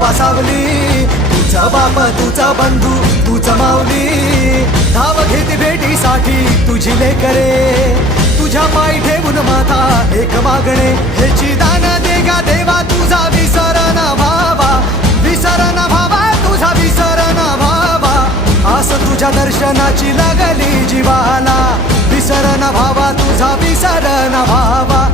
कृपा सावली, तुझा बाप तुझा बंधू तुझा माऊली, धाव घेती भेटीसाठी तुझी लेकरे, तुझ्या पायी ठेवून माथा एक मागणे, ह्याची दान दे गा देवा तुझा विसर न भावा, विसर न भावा तुझा विसर न भावा, आस तुझ्या दर्शनाची लागली जीवाला, विसर न भावा तुझा विसर न भावा.